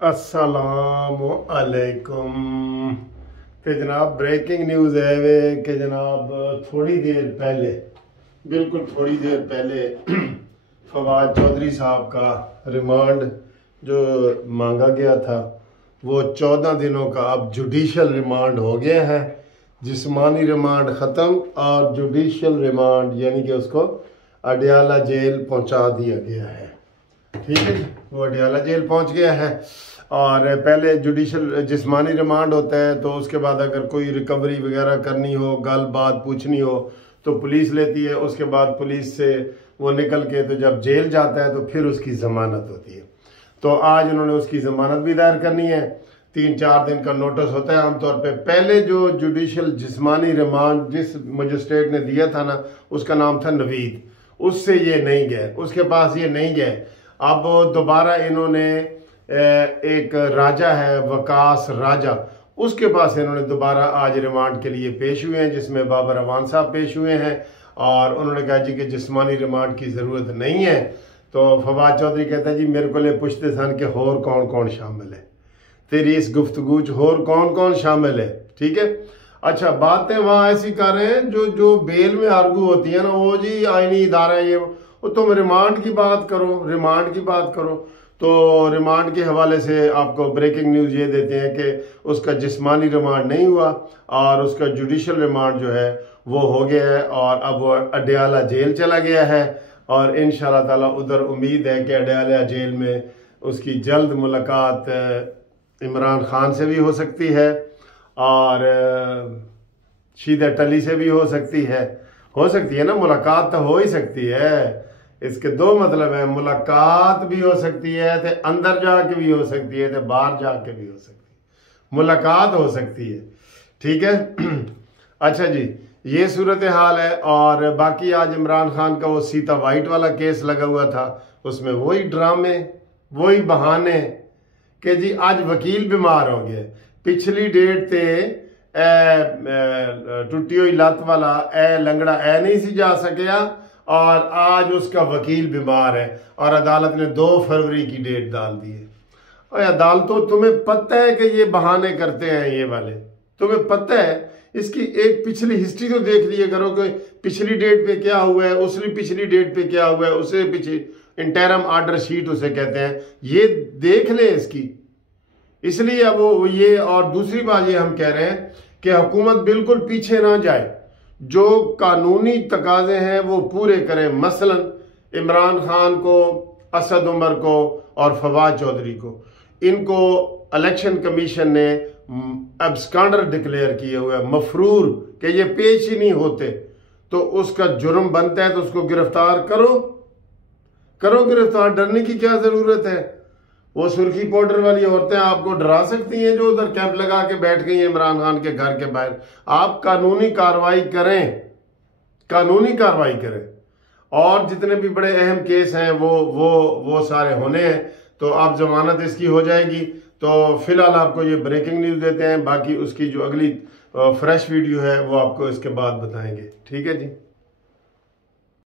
अस्सलामु अलैकुम। तो जनाब ब्रेकिंग न्यूज़ है वे कि जनाब थोड़ी देर पहले, बिल्कुल थोड़ी देर पहले फवाद चौधरी साहब का रिमांड जो मांगा गया था वो 14 दिनों का अब जुडिशल रिमांड हो गया है। जिस्मानी रिमांड ख़त्म और जुडिशल रिमांड यानी कि उसको अडियाला जेल पहुंचा दिया गया है। ठीक है, वो अडियाला जेल पहुंच गया है। और पहले जुडिशल जिस्मानी रिमांड होता है तो उसके बाद अगर कोई रिकवरी वगैरह करनी हो, गल बात पूछनी हो तो पुलिस लेती है। उसके बाद पुलिस से वो निकल के तो जब जेल जाता है तो फिर उसकी ज़मानत होती है। तो आज उन्होंने उसकी ज़मानत भी दायर करनी है। 3-4 दिन का नोटिस होता है आमतौर पे। पहले जो जुडिशल जिस्मानी रिमांड जिस मजिस्ट्रेट ने दिया था ना, उसका नाम था नवीद। उससे ये नहीं गए, उसके पास ये नहीं गए। अब दोबारा इन्होंने एक राजा है वकास राजा, उसके पास इन्होंने दोबारा आज रिमांड के लिए पेश हुए हैं, जिसमें बाबर अवान साहब पेश हुए हैं। और उन्होंने कहा जी कि जिस्मानी रिमांड की ज़रूरत नहीं है। तो फवाद चौधरी कहता है जी मेरे को ले पूछते सन कि होर कौन कौन शामिल है, तेरी इस गुफ्तगू च होर कौन कौन शामिल है। ठीक है, अच्छा बातें वहाँ ऐसी कर रहे हैं जो बेल में आर्गू होती है ना, वो जी आईनी इदारा है ये वो, तुम रिमांड की बात करो, रिमांड की बात करो। तो रिमांड के हवाले से आपको ब्रेकिंग न्यूज़ ये देते हैं कि उसका जिस्मानी रिमांड नहीं हुआ और उसका जुडिशल रिमांड जो है वो हो गया है और अब वो अडियाला जेल चला गया है। और इंशाअल्लाह ताला उधर उम्मीद है कि अडियाला जेल में उसकी जल्द मुलाकात इमरान खान से भी हो सकती है और शीदा टली से भी हो सकती है ना, मुलाकात तो हो ही सकती है। इसके दो मतलब है, मुलाकात भी हो सकती है तो अंदर जाके भी हो सकती है तो बाहर जाके भी हो सकती है, मुलाकात हो सकती है। ठीक है अच्छा जी, ये सूरत हाल है। और बाकी आज इमरान खान का वो सीता वाइट वाला केस लगा हुआ था, उसमें वही ड्रामे वही बहाने कि जी आज वकील बीमार हो गए। पिछली डेट ते टुटी हुई लत वाला लंगड़ा नहीं सी जा सकिया और आज उसका वकील बीमार है और अदालत ने 2 फरवरी की डेट डाल दी है। और अदालतों, तुम्हें पता है कि ये बहाने करते हैं ये वाले, तुम्हें पता है। इसकी एक पिछली हिस्ट्री तो देख लिया करो कि पिछली डेट पे क्या हुआ है, उसकी पिछली डेट पे क्या हुआ है, उससे पीछे इंटरम आर्डर शीट उसे कहते हैं, ये देख ले इसकी। इसलिए अब वो ये, और दूसरी बात ये हम कह रहे हैं कि हुकूमत बिल्कुल पीछे ना जाए, जो कानूनी तकाजे हैं वो पूरे करें। मसलन इमरान खान को, असद उमर को और फवाद चौधरी को, इनको इलेक्शन कमीशन ने एब्सकांडर डिक्लेयर किए हुए, मफरूर कि ये पेश ही नहीं होते, तो उसका जुर्म बनता है तो उसको गिरफ्तार करो गिरफ्तार। डरने की क्या जरूरत है? वो सुर्खी पाउडर वाली औरतें आपको डरा सकती हैं जो उधर कैंप लगा के बैठ गई हैं इमरान खान के घर के बाहर। आप कानूनी कार्रवाई करें और जितने भी बड़े अहम केस हैं वो सारे होने हैं, तो आप जमानत इसकी हो जाएगी। तो फिलहाल आपको ये ब्रेकिंग न्यूज़ देते हैं, बाकी उसकी जो अगली फ्रेश वीडियो है वो आपको इसके बाद बताएंगे। ठीक है जी।